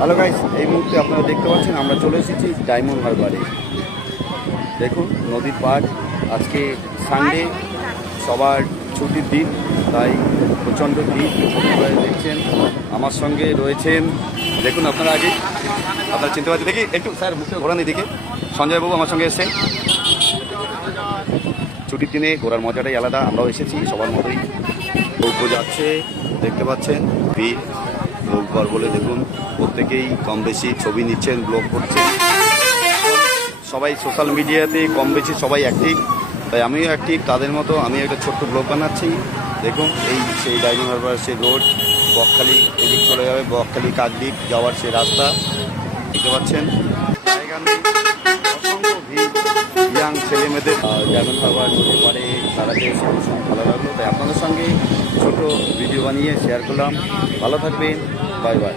Hello guys, এই মুহূর্তে আপনারা দেখতে পাচ্ছেন আমরা চলে এসেছি ডায়মন্ড হারবারে। দেখুন নদীর পাড়, আজকে সানডে, সবার ছুটির দিন, তাই প্রচণ্ড ভিড়। আপনারা দেখছেন আমার সঙ্গে রয়েছেন, দেখুন আপনারা আগে আপনারা চিনতে পারছেন, দেখি একটু স্যার মুখে ঘোরান এদিকে। সঞ্জয়বাবু আমার সঙ্গে এসেছেন। ছুটির দিনে ঘোরার মজাটাই আলাদা। আমরাও এসেছি সবার মতোই। লোকও যাচ্ছে, দেখতে পাচ্ছেন ভিড়। লোকবার বলে দেখুন প্রত্যেকেই কম বেশি ছবি নিচ্ছেন, ব্লগ করছেন। সবাই সোশ্যাল মিডিয়াতে কম বেশি সবাই অ্যাক্টিভ, তাই আমিও অ্যাক্টিভ তাদের মতো। আমি একটা ছোট্ট ব্লগ বানাচ্ছি। দেখুন এই সেই ডায়মন্ড হারবার, সেই রোড, বকখালি এদিক চলে যাবে, বকখালি কাকদ্বীপ যাওয়ার সেই রাস্তা দেখতে পাচ্ছেন। জায়গা নেই, অসংখ্য ভিড়। ইয়াং ছেলে মেয়েদের ডায়মন্ড হারবার নদীর পাড়ে তারাতে ভালো লাগলো, তাই আপনাদের সঙ্গে ছোট ভিডিও বানিয়ে শেয়ার করলাম। ভালো থাকবেন, বাই বাই।